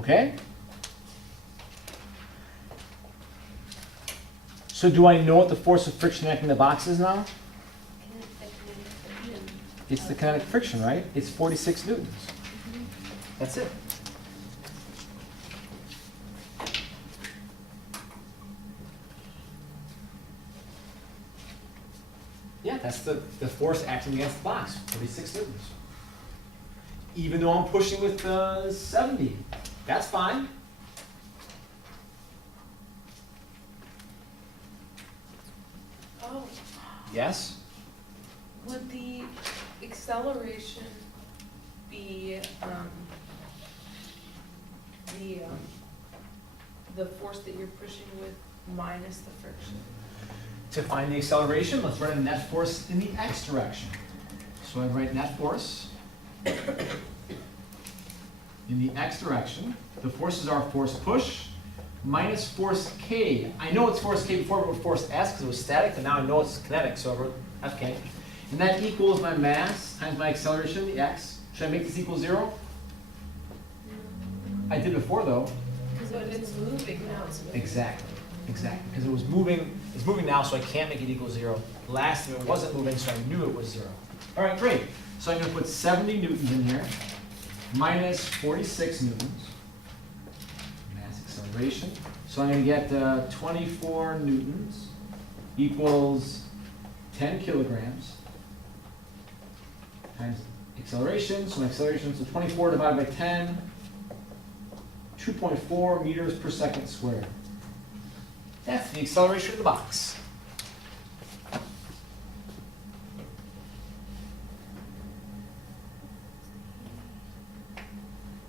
Okay? So do I know what the force of friction acting the box is now? It's the kinetic friction, right? It's 46 newtons. That's it. Yeah, that's the force acting against the box, 46 newtons. Even though I'm pushing with 70, that's fine. Oh, Yes? would the acceleration be, the force that you're pushing with minus the friction? To find the acceleration, let's write a net force in the x direction. So I write net force in the x direction. The forces are force push minus force k. I know it's force k before, but force s because it was static, and now I know it's kinetic, so I wrote fk. And that equals my mass times my acceleration in the x. Should I make this equal 0? I did before though. But it's moving now. Exactly, exactly. Because it was moving, it's moving now, so I can't make it equal 0. Last time it wasn't moving, so I knew it was 0. All right, great. So I'm going to put 70 newtons in here, minus 46 newtons, mass acceleration. So I'm going to get 24 newtons equals 10 kilograms times acceleration. So my acceleration, so 24 divided by 10, 2.4 meters per second squared. That's the acceleration of the box.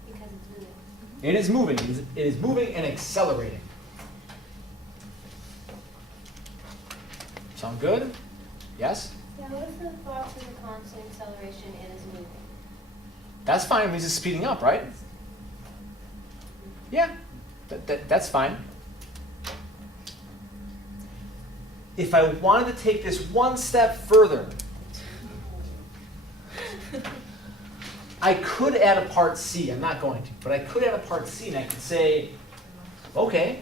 Because it's moving. It is moving. It is moving and accelerating. Sound good? Yes? Yeah, what if the box has a constant acceleration and is moving? That's fine. It means it's speeding up, right? Yeah, that's fine. If I wanted to take this one step further, I could add a part C. I'm not going to, but I could add a part C, and I could say, okay,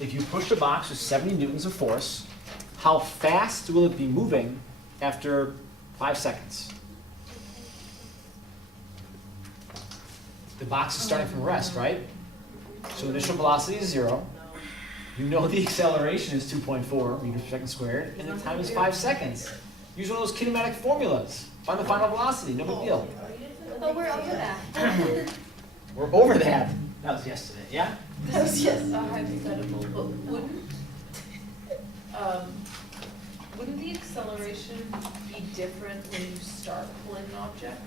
if you push the box with 70 newtons of force, how fast will it be moving after 5 seconds? The box is starting from rest, right? So initial velocity is 0. You know the acceleration is 2.4 meters per second squared, and the time is 5 seconds. Use one of those kinematic formulas. Find the final velocity, no big deal. Oh, we're over that. We're over that. That was yesterday, yeah? This is just a hypothetical, but wouldn't the acceleration be different when you start pulling an object?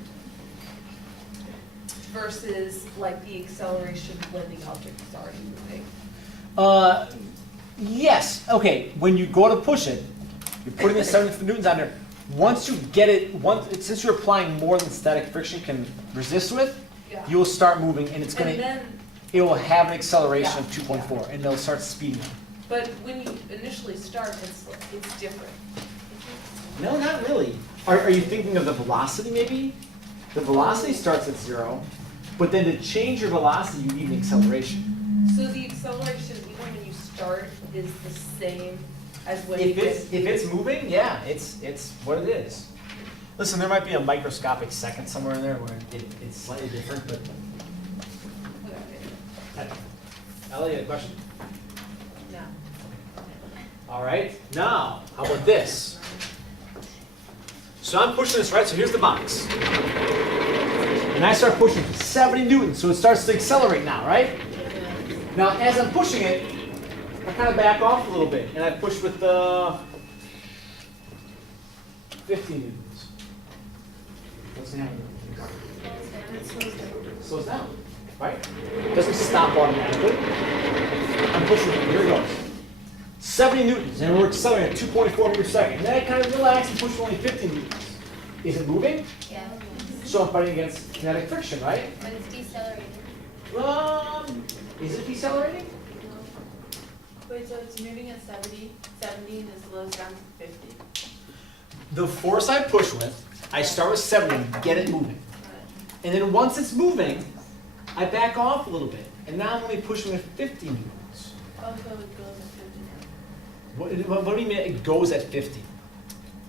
Versus like the acceleration when the object is already moving? Yes. Okay. When you go to push it, you're putting the 70 newtons on there. Once you get it, since you're applying more than static friction can resist with, Yeah. you'll start moving, and it's And gonna, then, it will have an acceleration of Yeah. 2.4, and they'll start speeding up. but when you initially start, it's different. No, not really. Are you thinking of the velocity maybe? The velocity starts at 0, but then to change your velocity, you need an acceleration. So the acceleration, even when you start, is the same as when you If get. it's moving, yeah, it's what it is. Listen, there might be a microscopic second somewhere in there where it's slightly different, but. Ellie, a question? No. All right, now, how about this? So I'm pushing this, right? So here's the box. And I start pushing 70 newtons, so it starts to accelerate now, right? Now, as I'm pushing it, I kind of back off a little bit, and I push with 50 newtons. What's happening? It slows down, right? It doesn't stop automatically. I'm pushing it. Here it goes. 70 newtons, and we're accelerating at 2.4 meters per second. And then I kind of relax and push only 50 newtons. Is it moving? Yeah. So I'm fighting against kinetic friction, right? But it's decelerating. Is it decelerating? Wait, so it's moving at 70 and it slows down to 50? The force I push with, I start with 70 and get it moving. And then once it's moving, I back off a little bit. and now I'm only pushing with 50 newtons. Also, it goes at 50 now. What do you mean it goes at 50?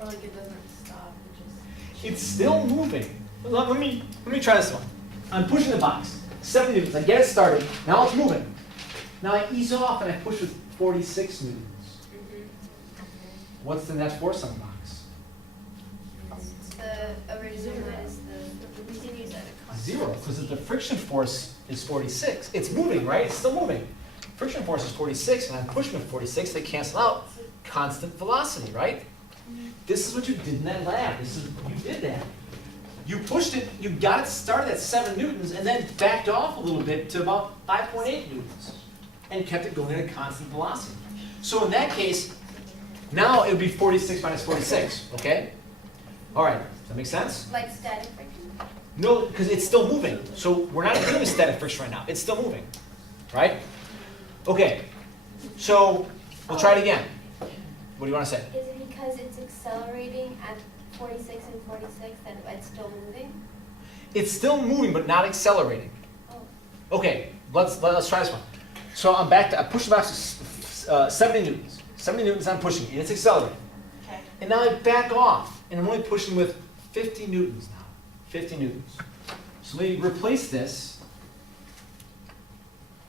Or like it doesn't stop, it just. It's still moving. Let me try this one. I'm pushing the box, 70 newtons. I get it started. Now it's moving. Now I ease off and I push with 46 newtons. What's the net force on the box? It's the original minus the, we can use that at constant. 0, because the friction force is 46. It's moving, right? It's still moving. Friction force is 46, and I'm pushing with 46. They cancel out. Constant velocity, right? This is what you did in that lab. You did that. You pushed it, you got it started at 7 newtons, and then backed off a little bit to about 5.8 newtons, and kept it going at a constant velocity. So in that case, now it would be 46 minus 46, okay? All right, does that make sense? Like static friction? No, because it's still moving. So we're not doing static friction right now. It's still moving, right? Okay, so we'll try it again. What do you want to say? Is it because it's accelerating at 46 and 46 that it's still moving? It's still moving, but not accelerating. Oh, Okay, let's try this one. So I'm back to, I push the box to 70 newtons. 70 newtons, I'm pushing, and it's accelerating. Okay. And now I back off, and I'm only pushing with 50 newtons now. 50 newtons. So let me replace this.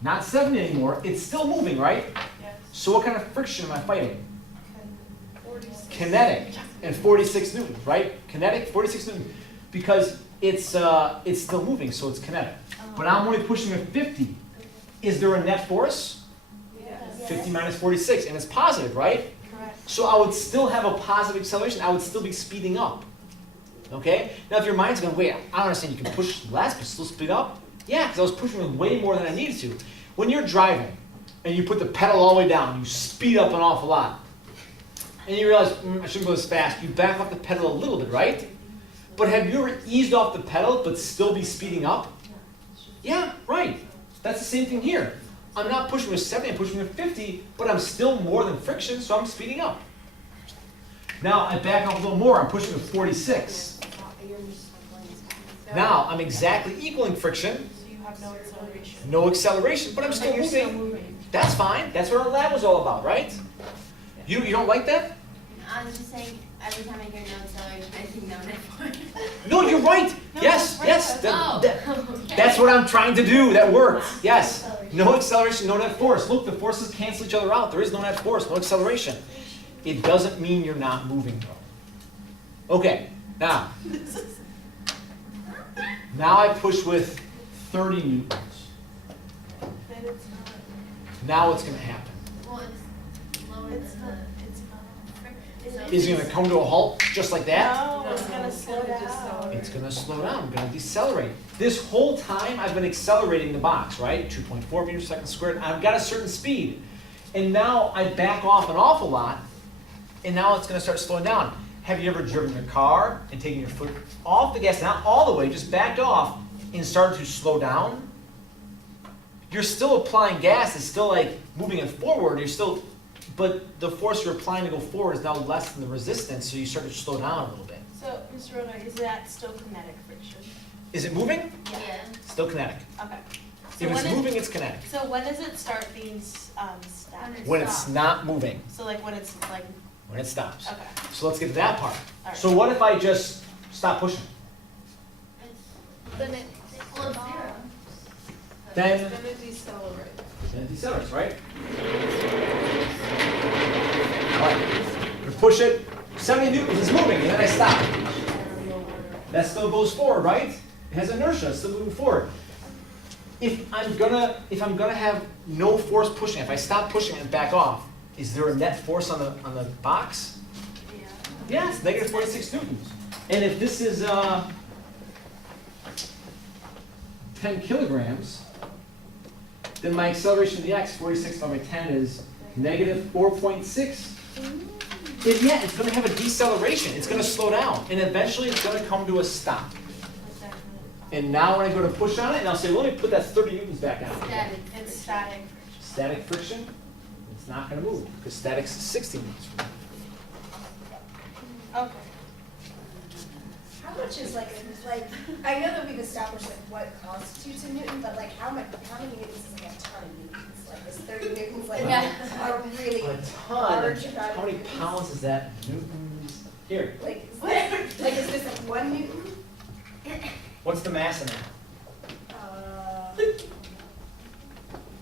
Not 70 anymore, it's still moving, right? Yes. So what kind of friction am I fighting? 46. Kinetic and 46 newtons, right? Kinetic, 46 newtons, because it's still moving, so it's kinetic. But I'm only pushing with 50. Is there a net force? Yes. 50 minus 46, and it's positive, right? Correct. So I would still have a positive acceleration. I would still be speeding up. Okay? Now if your mind's going, wait, I don't understand, you can push less but still speed up? Yeah, because I was pushing with way more than I needed to. When you're driving and you put the pedal all the way down, you speed up an awful lot. And you realize, I shouldn't go this fast. You back off the pedal a little bit, right? But have you ever eased off the pedal but still be speeding up? Yeah, right. That's the same thing here. I'm not pushing with 70, I'm pushing with 50, but I'm still more than friction, so I'm speeding up. Now I back off a little more, I'm pushing with 46. Now I'm exactly equaling friction, So you have no acceleration. no acceleration, but I'm still You're still moving. moving. That's fine, that's what our lab was all about, right? You don't like that? I was just saying, every time I hear no acceleration, I think no net force. No, you're right. No, Yes, that's yes. right. That's what I'm trying to do. That works. Yes. No acceleration, no net force. Look, the forces cancel each other out. There is no net force, no acceleration. It doesn't mean you're not moving, though. Okay, now I push with 30 newtons. Then it's not. Now what's going to happen? Well, it's lower than It's not. the It's not. friction. Is it going to come to a halt just like that? No, it's gonna slow down. decelerate. It's going to slow down. I'm going to decelerate. This whole time I've been accelerating the box, right? 2.4 meters per second squared. I've got a certain speed. And now I back off an awful lot, and now it's going to start slowing down. Have you ever driven your car and taken your foot off the gas, not all the way, just backed off and started to slow down? You're still applying gas. It's still like moving it forward. You're still, but the force you're applying to go forward is now less than the resistance, so you start to slow down a little bit. So, Mr. Rono, is that still kinetic friction? Is it moving? Yeah. Still kinetic. Okay. So If it's when is- moving, it's kinetic. So when does it start being static? When it's Stop. not moving, So like when it's like, when it stops. okay. So let's get to that part. Alright. So what if I just stop pushing? Then it, well, it's zero. Then It's gonna decelerate. Then it decelerates, right? Alright, we push it, 70 newtons is moving, and then I stop. That still goes forward, right? It has inertia, it's still moving forward. If I'm gonna have no force pushing, if I stop pushing and back off, is there a net force on the box? Yeah. Yes, negative 46 newtons. And if this is 10 kilograms, then my acceleration of the x, 46 by 10, is negative 4.6. Yeah, it's going to have a deceleration. It's going to slow down. And eventually it's going to come to a stop. And now when I go to push on it, and I'll say, let me put that 30 newtons back on. Static. It's static friction. Static friction, it's not going to move, because static's 60 newtons. Okay. How much much is like, I know that we've established like what constitutes a Newton, but like how many Newtons is like a ton of Newtons? Like is 30 Newtons like a really A ton, large amount of how many Newtons? pounds is that? Newtons? Here, Like is this like 1 Newton? what's the mass in that?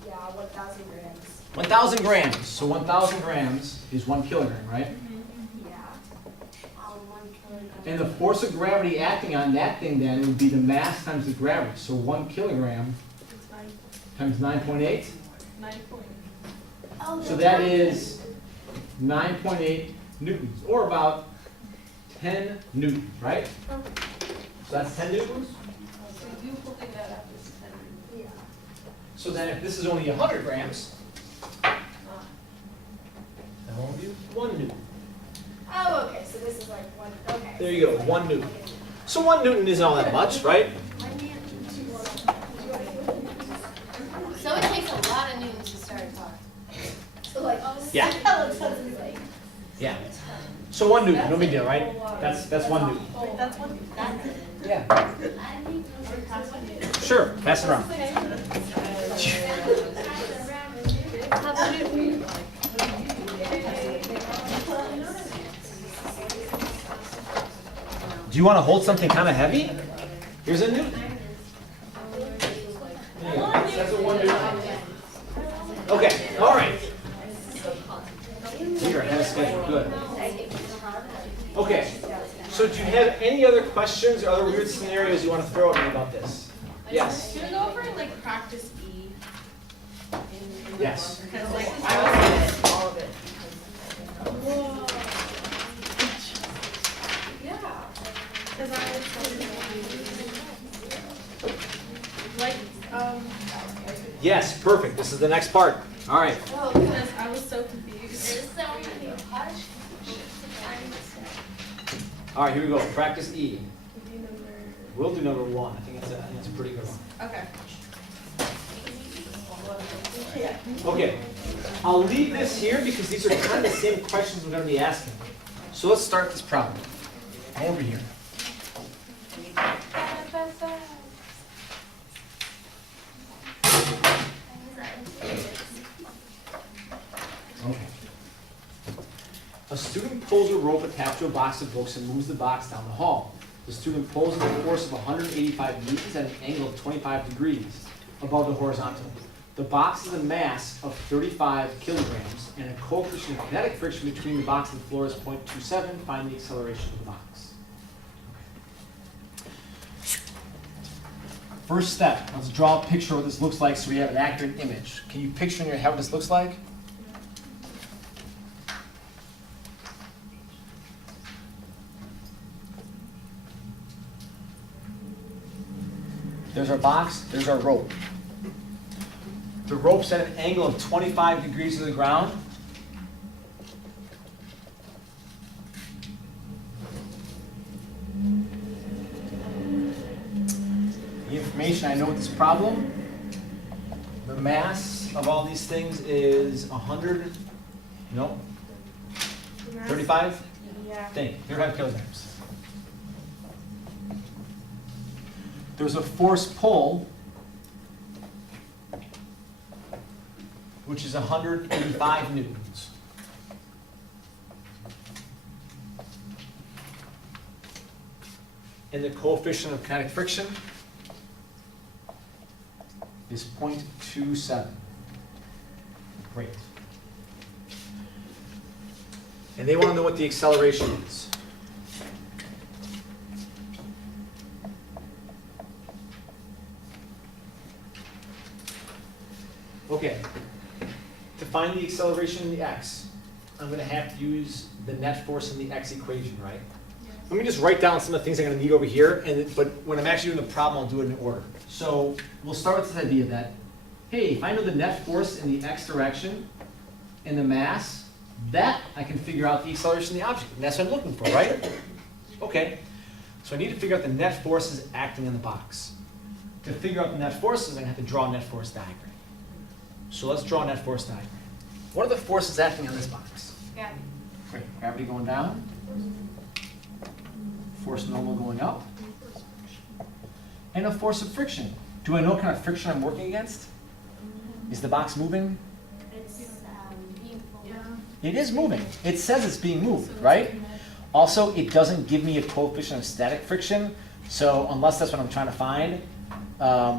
Yeah, 1,000 grams. 1,000 grams. So 1,000 grams is 1 kilogram, right? Yeah. 1 kilogram. And the force of gravity acting on that thing then would be the mass times the gravity. So 1 kilogram times 9.8. 9 point. Oh, So the that time. is 9.8 newtons, or about 10 newtons, right? Oh. So that's 10 newtons. So you holding that up is 10. Yeah. So then if this is only 100 grams, that will be 1 newton. Oh, okay. So this is like 1. Okay. There you go, 1 newton. So 1 newton isn't all that much, right? So it takes a lot of newtons to start a car. So like Yeah. skeletons is like. Yeah. So 1 newton, no big deal, right? That's 1 newton. That's one. That's it. Yeah. I think those are Sure, pass it around. How about it? Do you want to hold something kind of heavy? Here's a newton. That's a 1 newton. Okay, all right. We are ahead of schedule, good. Okay, so do you have any other questions or other weird scenarios you want to throw at me about this? Yes? Should we go over like practice E? In the Yes. book? Because like I was all of it. Yeah. Because I was like Yes, perfect. This is the next part. All right. because I was so confused. There's so many parts. All right, here we go. Practice E. We'll do number 1. I think that's a pretty good one. Okay. Okay, I'll leave this here because these are kind of the same questions we're going to be asking. So let's start this problem. Over here. Okay. A student pulls a rope attached to a box of books and moves the box down the hall. The student pulls at a force of 185 newtons at an angle of 25 degrees above the horizontal. The box has a mass of 35 kilograms and a coefficient of kinetic friction between the box and the floor is 0.27. Find the acceleration of the box. First step, let's draw a picture of what this looks like so we have an accurate image. Can you picture in your head what this looks like? There's our box, there's our rope. The rope's at an angle of 25 degrees to the ground. The information I know with this problem, the mass of all these things is 100, no, 35? Yeah. Think, 35 kilograms. There's a force pull, which is 185 newtons. And the coefficient of kinetic friction is 0.27. Great. And they want to know what the acceleration is. Okay, to find the acceleration in the x, I'm going to have to use the net force in the x equation, right? Let me just write down some of the things I'm going to need over here, but when I'm actually doing the problem, I'll do it in order. So we'll start with this idea that, hey, if I know the net force in the x direction and the mass, that I can figure out the acceleration of the object, and that's what I'm looking for, right? Okay, so I need to figure out the net forces acting in the box. To figure out the net forces, I'm going to have to draw a net force diagram. So let's draw a net force diagram. What are the forces acting on this box? Gravity. Great. Gravity going down. Force normal going up. and a force of friction. Do I know what kind of friction I'm working against? Is the box moving? It's, being pulled. Yeah. It is moving. It says it's being moved, right? Also, it doesn't give me a coefficient of static friction, so unless that's what I'm trying to find, I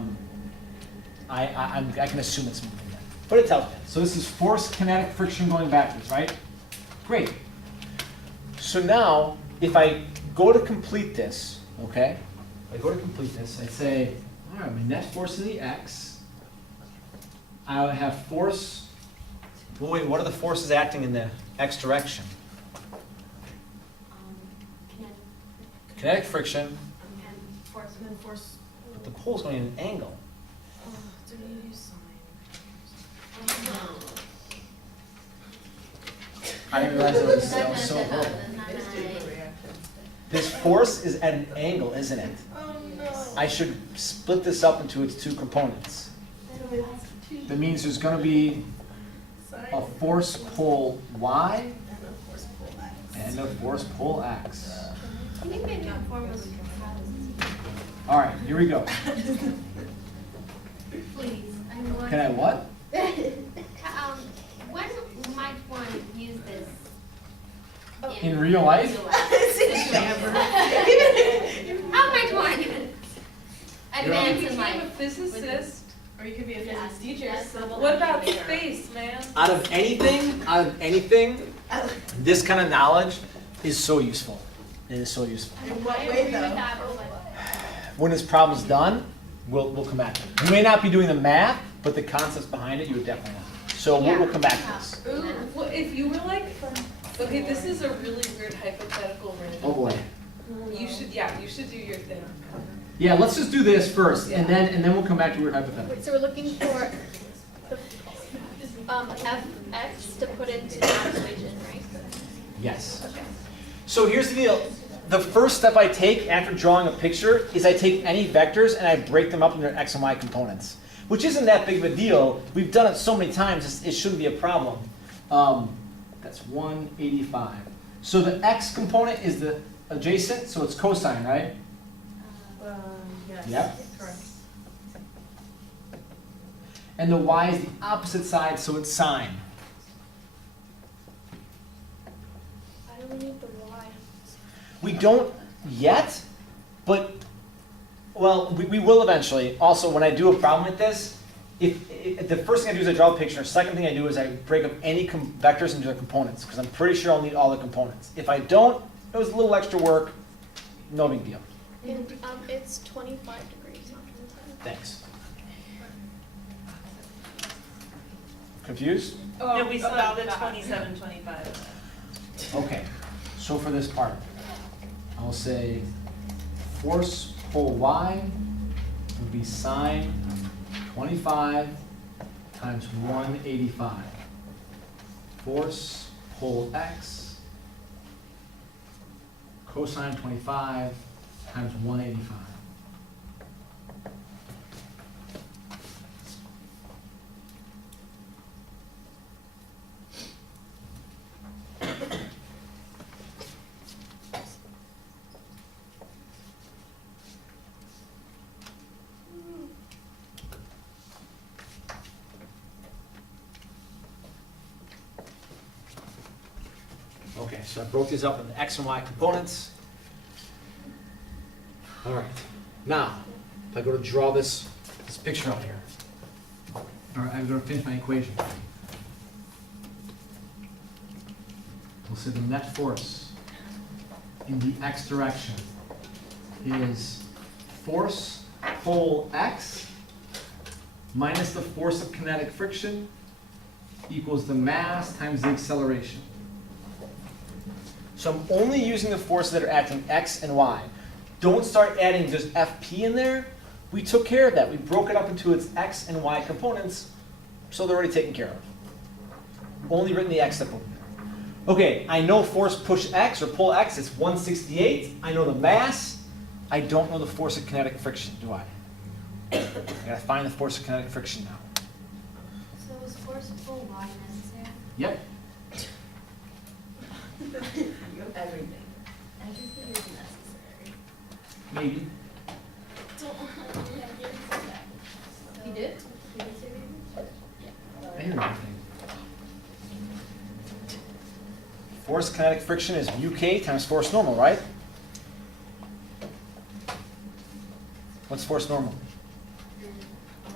can assume it's moving then. But it tells me. So this is force kinetic friction going backwards, right? Great. So now, if I go to complete this, okay? If I go to complete this, I say, all right, my net force is the x. I have force. Well, wait, what are the forces acting in the x direction? Kinetic Kinetic friction, and force. And then force. but the pole's going in an angle. Oh, do we use sign? I didn't realize it was so broken. It's doing the reaction. This force is at an angle, isn't it? Oh, no. I should split this up into its two components. That means there's going to be a force pole y and a force pole x. I think my new form was All right, here we go. please. I'm going. Can I what? When might one use this? In real life? How might one advance You in became a life? physicist. Or you could be a physics teacher. Yes. civil What about engineer. space, man? Out of anything, this kind of knowledge is so useful. It is so useful. In what way though? When this problem's done, we'll come back to it. You may not be doing the math, but the concepts behind it, you would definitely know. So we'll come back to this. Ooh, well, if you were like, okay, this is a really weird hypothetical Oh random. boy. You should do your thing. Yeah, let's just do this first, and then we'll come back to your hypothetical. Wait, so we're looking for the fx to put into that equation, right? Yes. Okay. So here's the deal. The first step I take after drawing a picture is I take any vectors and I break them up into their x and y components, which isn't that big of a deal. We've done it so many times, it shouldn't be a problem. That's 185. So the x component is the adjacent, so it's cosine, right? Yes. Yep. Correct. And the y is the opposite side, so it's sine. Why do we need the y? We don't yet, but, well, we will eventually. Also, when I do a problem like this, if the first thing I do is I draw a picture. Second thing I do is I break up any vectors into their components, because I'm pretty sure I'll need all the components. If I don't, it was a little extra work, no big deal. And it's 25 degrees, not 25. Thanks. Confused? Oh, we about the that. 27, 25. Okay, so for this part, I'll say force pole y would be sine 25 times 185. Force pole x, cosine 25 times 185. Okay, so I broke these up into x and y components. All right, now, if I go to draw this picture out here, all right, I'm going to finish my equation. We'll say the net force in the x direction is force pole x minus the force of kinetic friction equals the mass times the acceleration. So I'm only using the forces that are acting x and y. Don't start adding just Fp in there. We took care of that. We broke it up into its x and y components, so they're already taken care of. Only written the x step over there. Okay, I know force push x or pull x, it's 168. I know the mass. I don't know the force of kinetic friction, do I? I gotta find the force of kinetic friction now. So is force pull y necessary? Yep. Everything. I just think it's necessary. Maybe. You did? I hear nothing. Force kinetic friction is UK times force normal, right? What's force normal?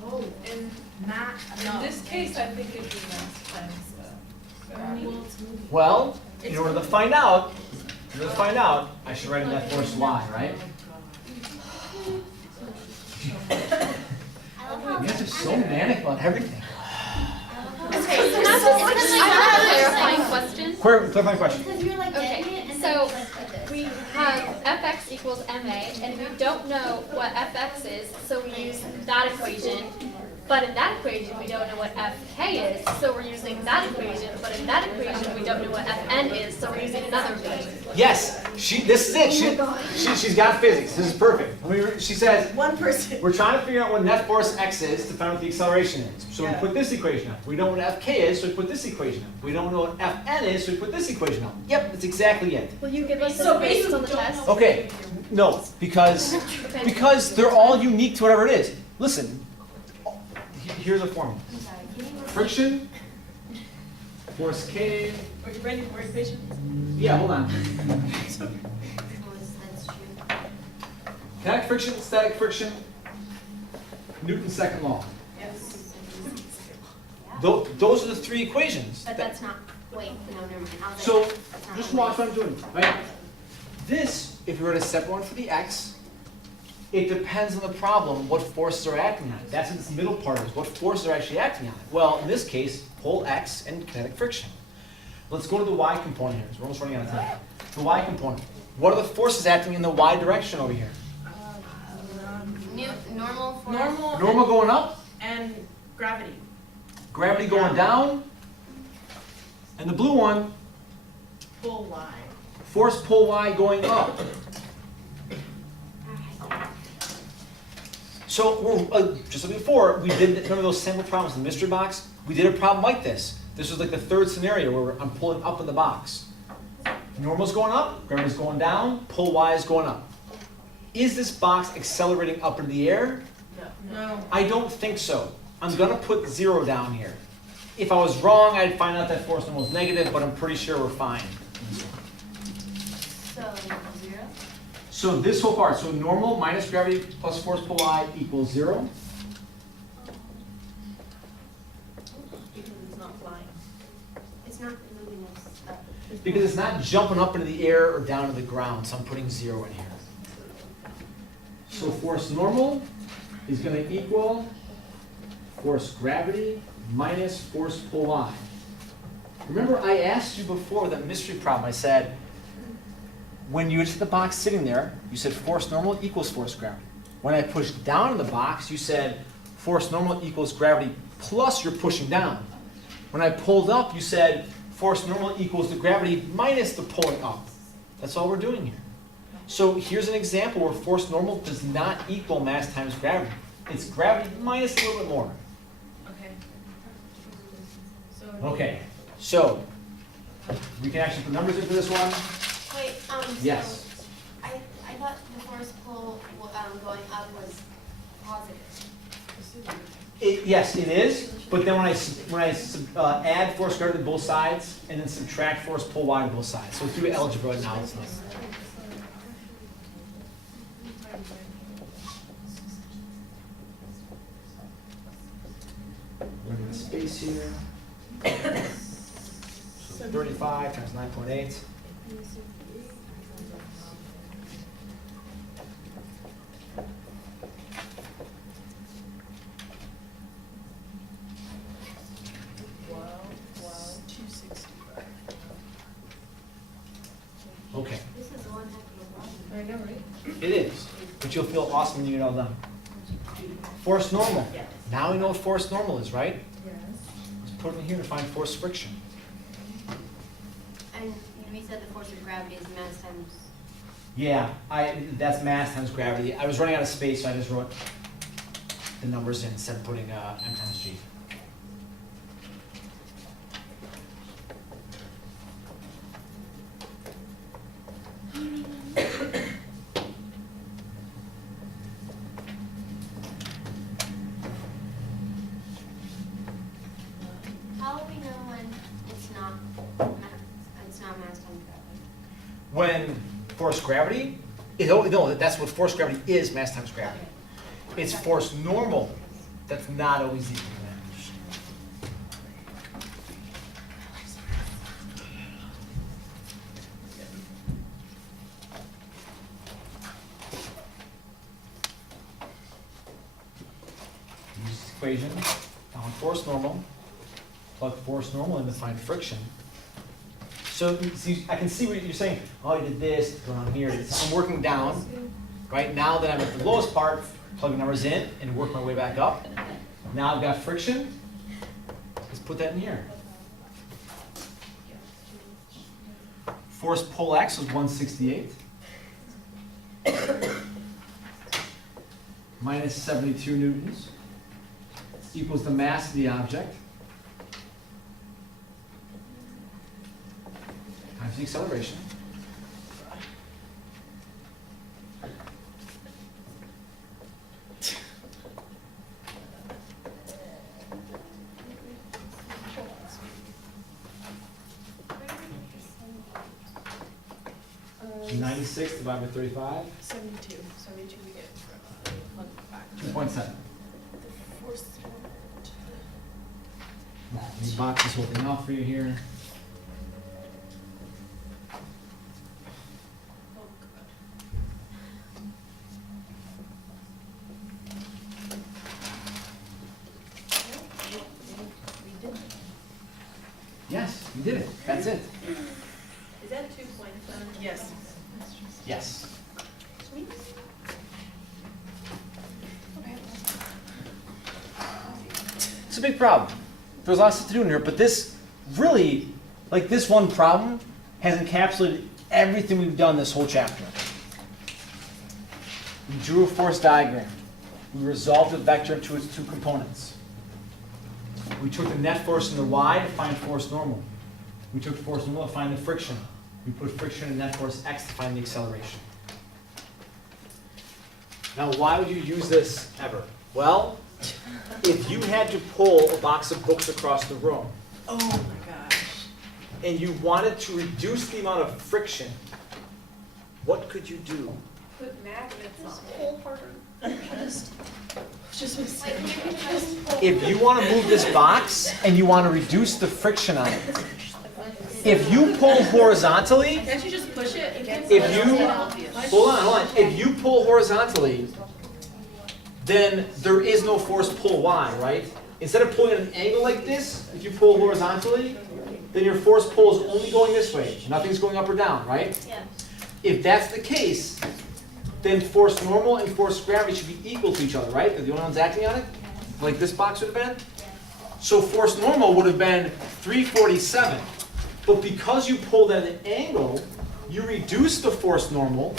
Oh, and In this case, I think it'd be mass times, gravity. Well, in order to find out, I should write in that force Y, right? I love how. You guys are so manic about everything. Okay, can I have a clarifying question? Clarifying question. Because you're like Okay, getting it and so then it's like this. We have fx equals ma, and we don't know what fx is, so we use that equation. But in that equation, we don't know what fk is, so we're using that equation. But in that equation, we don't know what fn is, so we're using another equation. Yes, this is it. She's got physics. This is perfect. She says, One person. we're trying to figure out what net force x is to find out what the acceleration is. So we Yeah. put this equation up. We don't know what fk is, so we put this equation up. We don't know what fn is, so we put this equation up. Yep, that's exactly it. Will you give us So the basis on the basically, test? Okay, no, because they're all unique to whatever it is. Listen, here's a formula. I'm sorry, can you repeat? Friction, force K. Are you ready for equation? Yeah, hold on. Oh, that's true. Kinetic friction, static friction, Newton's second law. Yes. Those are the three equations. But that's not, wait, no, never mind. I was So, like, that's not just what watch what I'm doing, right? This, if we were to separate one for the x, it depends on the problem, what forces are acting on it. That's what this middle part is, what forces are actually acting on it. Well, in this case, pole x and kinetic friction. Let's go to the y component here, 'cause we're almost running out of time. The y component. What are the forces acting in the y direction over here? Normal force. normal Normal going up, and gravity. gravity going down, and the blue one, Full Y. force pull y going up. So, just like before, we did, remember those sample problems in the mystery box? We did a problem like this. This was like the third scenario where I'm pulling up in the box. Normal's going up, gravity's going down, pull y is going up. Is this box accelerating up in the air? No. I don't think so. I'm gonna put 0 down here. If I was wrong, I'd find out that force normal is negative, but I'm pretty sure we're fine. So, 0? So this whole part, so normal minus gravity plus force pull y equals 0. Because it's not flying. It's not moving us up. Because it's not jumping up into the air or down to the ground, so I'm putting 0 in here. So force normal is going to equal force gravity minus force pull y. Remember, I asked you before that mystery problem. I said, when you hit the box sitting there, you said force normal equals force gravity. When I pushed down in the box, you said force normal equals gravity plus you're pushing down. When I pulled up, you said force normal equals the gravity minus the pulling up. That's all we're doing here. So here's an example where force normal does not equal mass times gravity. It's gravity minus a little bit more. Okay. So. Okay, so we can actually put numbers in for this one. Wait, Yes. so, I thought the force pull, going up was positive. Yes, it is, but then when I add force gravity to both sides and then subtract force pull y to both sides. So through algebra analysis. Running the space here. So 35 times 9.8. Okay, This is one heck of a problem. I know, right? it is, but you'll feel awesome when you get it all done. Force normal. Yes. Now we know what force normal is, right? Yes. Let's put it in here to find force friction. And we said the force of gravity is mass times. Yeah, that's mass times gravity. I was running out of space, so I just wrote the numbers in instead of putting m times g. force gravity, no, that's what force gravity is, mass times gravity. It's force normal that's not always equal to that. Use this equation, found force normal, plug force normal in to find friction. So see, I can see what you're saying, oh, you did this, go down here. I'm working down, right? Now that I'm at the lowest part, plug the numbers in and work my way back up. Now I've got friction, let's put that in here. Force pull X was 168. Minus 72 newtons equals the mass of the object times the acceleration. Uh, 96 divided by 35, 72 we get from, back. 2.7. Force Let me box this whole thing off for you here. Yes, you did it. That's it. Is that 2.7? Yes. Yes. It's a big problem. There's lots to do in here, but this really, like this one problem, has encapsulated everything we've done this whole chapter. We drew a force diagram. We resolved the vector into its two components. We took the net force in the y to find force normal. We took force normal to find the friction. We put friction in net force x to find the acceleration. Now, why would you use this ever? Well, if you had to pull a box of books across the room Oh my gosh. and you wanted to reduce the amount of friction, what could you do? Put magnets on it. Pull harder. Just was Like, you can just. If you want to move this box and you want to reduce the friction on it, if you pull horizontally, Can't you just push it? if you, hold on, if you pull horizontally, then there is no force pull y, right? Instead of pulling at an angle like this, if you pull horizontally, then your force pull is only going this way. Nothing's going up or down, right? Yeah. If that's the case, then force normal and force gravity should be equal to each other, right? They're the only ones acting on it, like this box would have been. So force normal would have been 347. But because you pulled at an angle, you reduce the force normal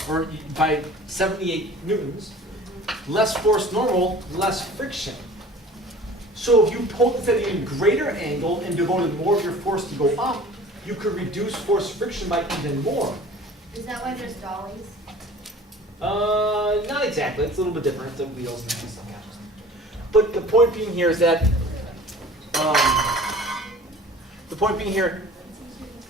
by 78 newtons. Less force normal, less friction. So if you pulled this at an even greater angle and devoted more of your force to go up, you could reduce force friction by even more. Is that why there's dollies? Not exactly. It's a little bit different. The wheels and stuff. But the point being here is that,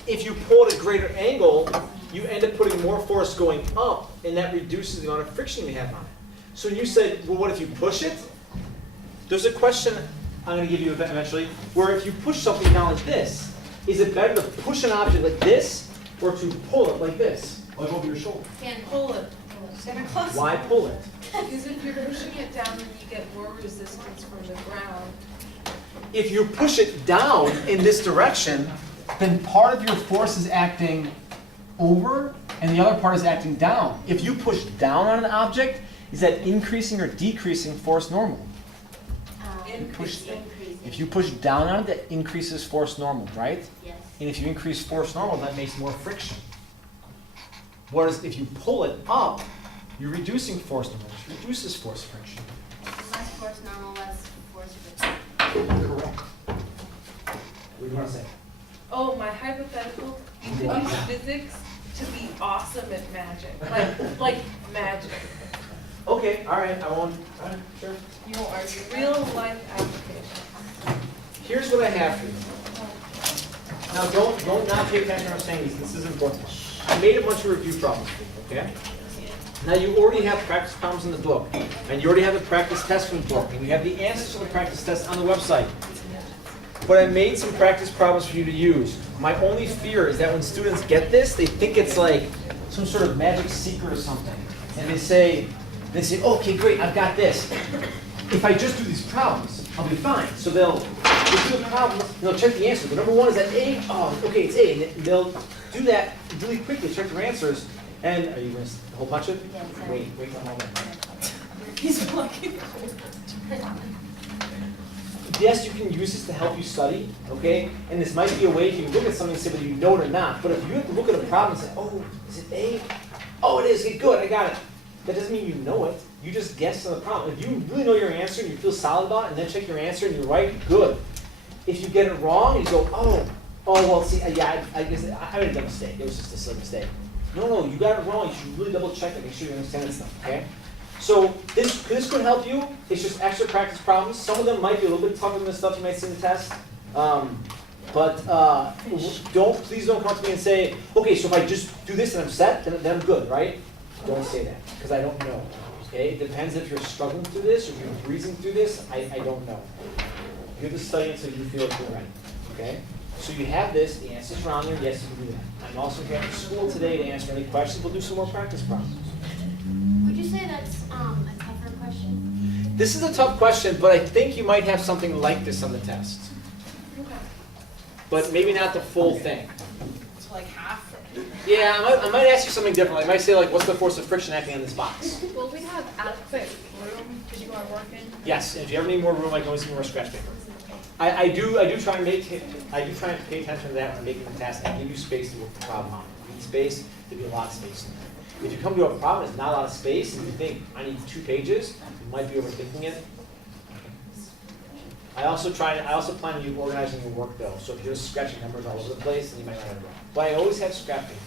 if you pull at a greater angle, you end up putting more force going up, and that reduces the amount of friction you have on it. So you said, well, what if you push it? There's a question I'm going to give you eventually, where if you push something down like this, is it better to push an object like this, or to pull it like this, like over your shoulder? Can Pull it. Why pull it? Because if you're pushing it down, then you get more resistance from the ground. If you push it down in this direction, then part of your force is acting over and the other part is acting down. If you push down on an object, is that increasing or decreasing force normal? Increasing. If you push down on it, that increases force normal, right? Yes. And if you increase force normal, that makes more friction. Whereas if you pull it up, you're reducing force normal, which reduces force friction. Less force normal, less force friction. Correct. What do you want to say? Oh, my hypothetical, you could use physics to be awesome at magic. Like magic. Okay, all right, I won't, all right, sure. You know, our real life application. Here's what I have for you. Now, don't not pay attention to what I'm saying, this is important. I made a bunch of review problems for you, okay? Now you already have practice problems in the book, and you already have the practice test from the book, and you have the answers to the practice test on the website. But I made some practice problems for you to use. My only fear is that when students get this, they think it's like some sort of magic secret or something. And they say, okay, great, I've got this. If I just do these problems, I'll be fine. So they'll do the problems, and they'll check the answer. But number one is that A, oh, okay, it's A. And they'll do that really quickly, check their answers. And are you going to hole punch it? Wait a moment. He's blocking. Yes, you can use this to help you study, okay? And this might be a way if you look at something and say whether you know it or not. But if you have to look at a problem and say, oh, is it A? Oh, it is. Okay, good, I got it. That doesn't mean you know it. You just guessed on the problem. If you really know your answer and you feel solid about it, and then check your answer and you're right, good. If you get it wrong, you go, oh, well, see, yeah, I guess I made a mistake. It was just a silly mistake. No, you got it wrong. You should really double check it, make sure you understand this stuff, okay? So this could help you. It's just extra practice problems. Some of them might be a little bit tougher than the stuff you might see in the test. But please don't come up to me and say, okay, so if I just do this and I'm set, then I'm good, right? Don't say that, because I don't know. Okay? It depends if you're struggling through this or if you're breezing through this. I don't know. You have to study until you feel it's right. Okay? So you have this, the answers are on there, yes, you can do that. I'm also here at school today to answer any questions. We'll do some more practice problems. Would you say that's a tougher question? This is a tough question, but I think you might have something like this on the test. But maybe not the full thing. So like half. Yeah, I might ask you something different. I might say, like, what's the force of friction acting on this box? Well, we have adequate room to do our work in. Yes, and if you ever need more room, I can always give you more scratch paper. I do try and pay attention to that when making the test. I give you space to work the problem on. You need space, there'll be a lot of space in there. If you come to a problem, there's not a lot of space, and you think, I need 2 pages, you might be overthinking it. I also plan on you organizing your work though, so if you're just scratching numbers all over the place, then you might run out of room. But I always have scrap paper.